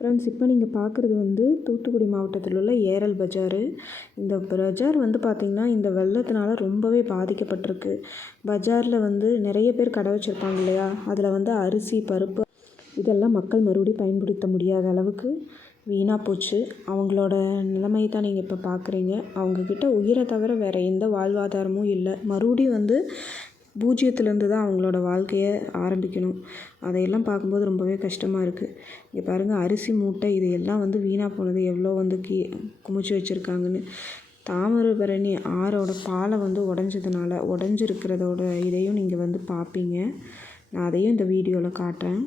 Friends இப்போ நீங்கள் பார்க்குறது வந்து தூத்துக்குடி மாவட்டத்தில் உள்ள ஏரல் பஜாரு. இந்த பஜார் வந்து பார்த்திங்கன்னா இந்த வெள்ளத்தினால ரொம்பவே பாதிக்கப்பட்டிருக்கு. பஜாரில் வந்து நிறைய பேர் கடை வச்சுருப்பாங்க இல்லையா? அதில் வந்து அரிசி பருப்பு இதெல்லாம் மக்கள் மறுபடியும் பயன்படுத்த முடியாத அளவுக்கு வீணாக போச்சு. அவங்களோட நிலைமையை தான் நீங்கள் இப்போ பார்க்குறீங்க அவங்கக்கிட்ட உயிரை தவிர வேறு எந்த வாழ்வாதாரமும் இல்லை. மறுபடியும் வந்து பூஜ்ஜியத்துலேருந்து தான் அவங்களோட வாழ்க்கையை ஆரம்பிக்கணும். அதையெல்லாம் பார்க்கும்போது ரொம்பவே கஷ்டமாக இருக்குது இங்கே பாருங்கள் அரிசி மூட்டை இது எல்லாம் வந்து வீணாக போனது எவ்வளோ வந்து கீ குமிச்சு வச்சுருக்காங்கன்னு. தாமிரபரணி ஆறோட பாலை வந்து உடஞ்சதுனால உடஞ்சிருக்கிறதோட இதையும் நீங்கள் வந்து பார்ப்பீங்க. நான் அதையும் இந்த வீடியோவில் காட்டுறேன்.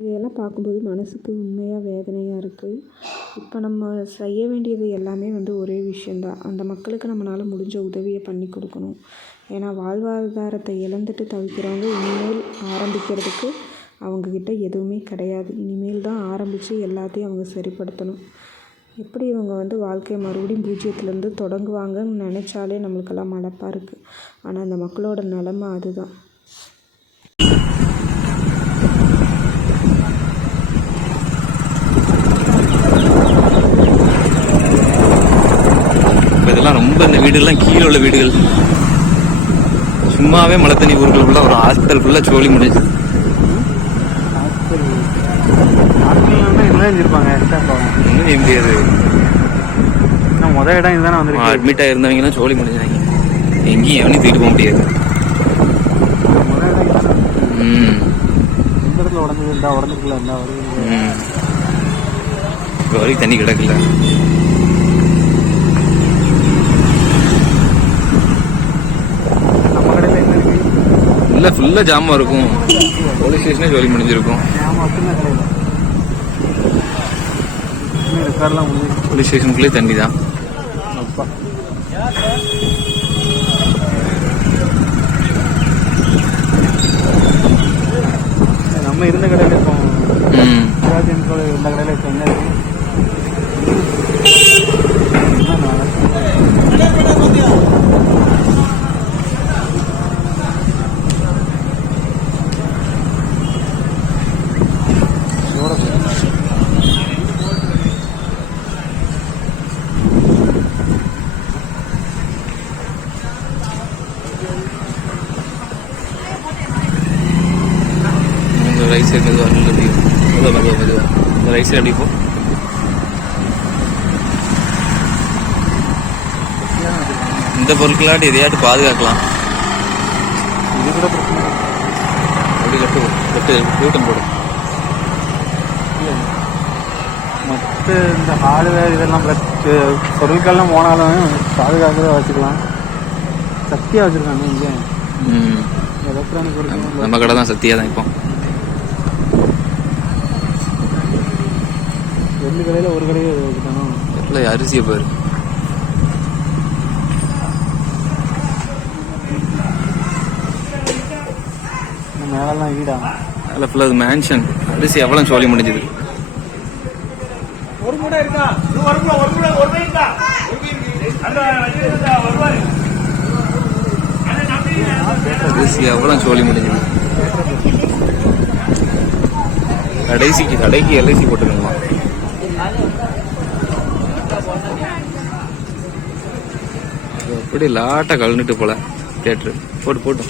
இதையெல்லாம் பார்க்கும்போது மனதுக்கு உண்மையாக வேதனையாக இருக்குது இப்போ நம்ம செய்ய வேண்டியது எல்லாமே வந்து ஒரே விஷயந்தான் அந்த மக்களுக்கு நம்மளால் முடிஞ்ச உதவியை பண்ணி கொடுக்கணும். ஏன்னா வாழ்வாதாரத்தை இழந்துட்டு தவிக்கிறவங்க இனிமேல் ஆரம்பிக்கிறதுக்கு அவங்கக்கிட்ட எதுவுமே கிடையாது. இனிமேல் தான் ஆரம்பித்து எல்லாத்தையும் அவங்க சரிப்படுத்தணும். எப்படி இவங்க வந்து வாழ்க்கையை மறுபடியும் பூஜ்ஜியத்துலேருந்து தொடங்குவாங்கன்னு நினச்சாலே நம்மளுக்கெல்லாம் மலப்பாக இருக்குது ஆனால் அந்த மக்களோட நிலமை அதுதான் இப்போ இதெல்லாம் இந்த வீடுலாம் கீழே உள்ள வீடுகள். சும்மாவே மழை தண்ணி ஊர்கள் ஃபுல்லாக ஒரு ஹாஸ்பிட்டல் ஃபுல்லாக சோழி முடிஞ்சு ஹாஸ்பிட்டல் என்ன செஞ்சிருப்பாங்க எக்ஸ்ட்ரா போவாங்க ஒன்றும் செய்ய முடியாது. ஏன்னா முத இடம் இதுதானே வந்து அட்மிட் ஆகிருந்தவங்கலாம் சோழி முடிஞ்சாங்க எங்கேயும் எவனையும் தூக்கிட்டு போக முடியாது. முத ம். எந்த இடத்துல உடஞ்சது இருந்தா உடஞ்சிருக்கல இருந்தா வருது இப்போ வரைக்கும் தண்ணி கிடக்கல நம்ம கடையில் என்ன இருக்கு இல்லை ஃபுல்லாக ஜாமாக இருக்கும். போலீஸ் ஸ்டேஷனே சோழி முடிஞ்சிருக்கும். போலீஸ் ஸ்டேஷனுக்குள்ளே தண்ணி தான் அப்பா. நம்ம இருந்த கடையில் இப்போ இருந்த கடையில் இப்போ என்ன ரைட் சைடு மெதுவாக நல்ல மெதுவாக மெதுவாக மெதுவாக இந்த ரைட் சைடு அப்படி போ இந்த பொருட்களாட்டி எதையாட்டு பாதுகாக்கலாம். இது கூட பிரச்சனை. அப்படி கட்டு கட்டு யூட்டன் போடும் மற்ற இந்த ஹார்ட்வேர் இதெல்லாம் பொருட்கள்லாம் போனாலும் பாதுகாக்கிறத வச்சுக்கலாம் சக்தியாக வச்சுருக்காங்க இங்கே எலக்ட்ரானிக் நம்ம கடை தான் சத்தியாக தான் இப்போ. ரெண்டு கடையில் ஒரு கடையை அரிசியை பாரு. மேலெல்லாம் வீடா? அதில் ஃபுல்லாக அது மேன்ஷன் அரிசி எவ்வளோ சோழி முடிஞ்சது. ஒரு மூடை இருக்கா? ஒரு மூடை ஒரு மூடை ஒரு மூடை இருக்கா அரிசி எவ்வளோ சோழி முடிஞ்சது. கடைசிக்கு கடைக்கு எல்ஐசி போட்டுக்கணுமா? அப்படி லாட்டாக கலந்துட்டு போல தேட்ரு போட்டு போட்டு.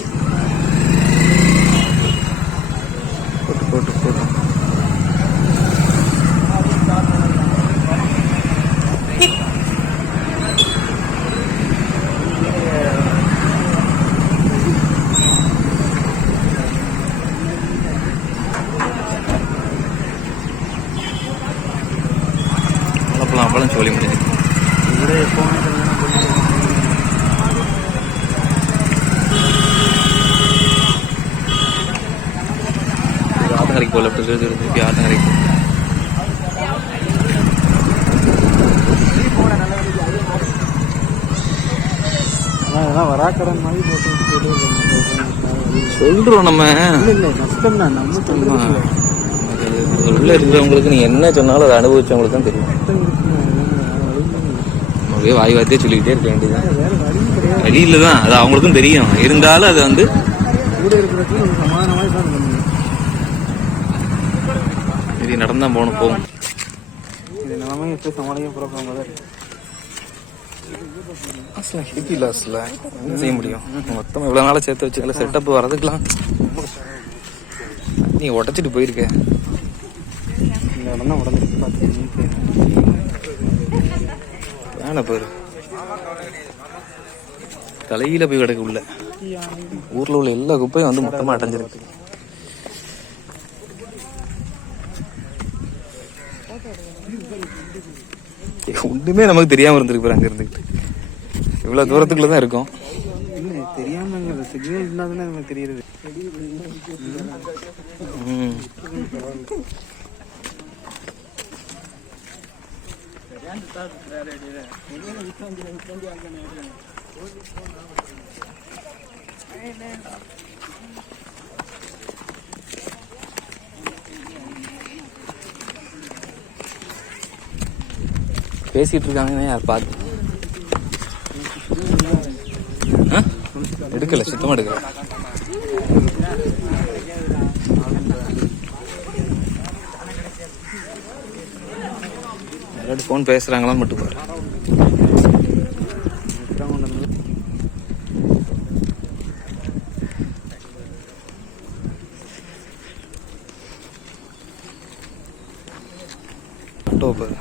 போட்டு போட்டு போட்டு. அப்பளம் அப்பளம் சோழி முடிஞ்சு இவரே எப்போவுமே ஆத்தங்கரைக்கு போல திருப்பி ஆத்தங்கரைக்கு வராக்கடன் மாதிரி போட்டு சொல்றோம் நம்ம. தான் உள்ள இருக்கிறவங்களுக்கு நீ என்ன சொன்னாலும் அதை அனுபவிச்சவங்களுக்கு தான் தெரியும். அப்படியே வாய் வார்த்தையே சொல்லிக்கிட்டே இருக்க வேண்டியது வேற வழியும் கிடையாது. வழியில தான் அது அவங்களுக்கும் தெரியும். இருந்தாலும் அது வந்து கூட இருக்கிறதுக்கு நம்ம சமாதானமாக தான் பண்ணணும் சரி நடந்தான் போகணும் போகும் இது நிலைமை எப்படி சமாளிக்க போகிறோம் ஹெவி லாஸ்ல என்ன செய்ய முடியும் மொத்தமாக இவ்வளோ நாளாக சேர்த்து வச்சுக்கல செட்டப் வரதுக்கெல்லாம் நீ உடச்சிட்டு போயிருக்க இந்த இடம் தான் உடஞ்சிருக்கு பார்த்து வேணா பாரு தலையில போய் கிடக்கு உள்ள ஊர்ல உள்ள எல்லா குப்பையும் வந்து மொத்தமா அடைஞ்சிருக்கு ஒண்ணுமே நமக்கு தெரியாம இருந்திருக்கு அங்க இருந்துக்கிட்டு இவ்வளவு தூரத்துக்குள்ள தான் இருக்கும். தெரியாமங்கிறது சிக்னல் இல்லாதனே நமக்கு தெரியுது ம். பேசிகிட்டு இருக்காங்கன்னு யார் பார்த்து? எடுக்கல சுத்தமாக எடுக்கல. யாராவது ஃபோன் பேசுறாங்களான்னு மட்டும் பாரு. ஆட்டோ பாரு.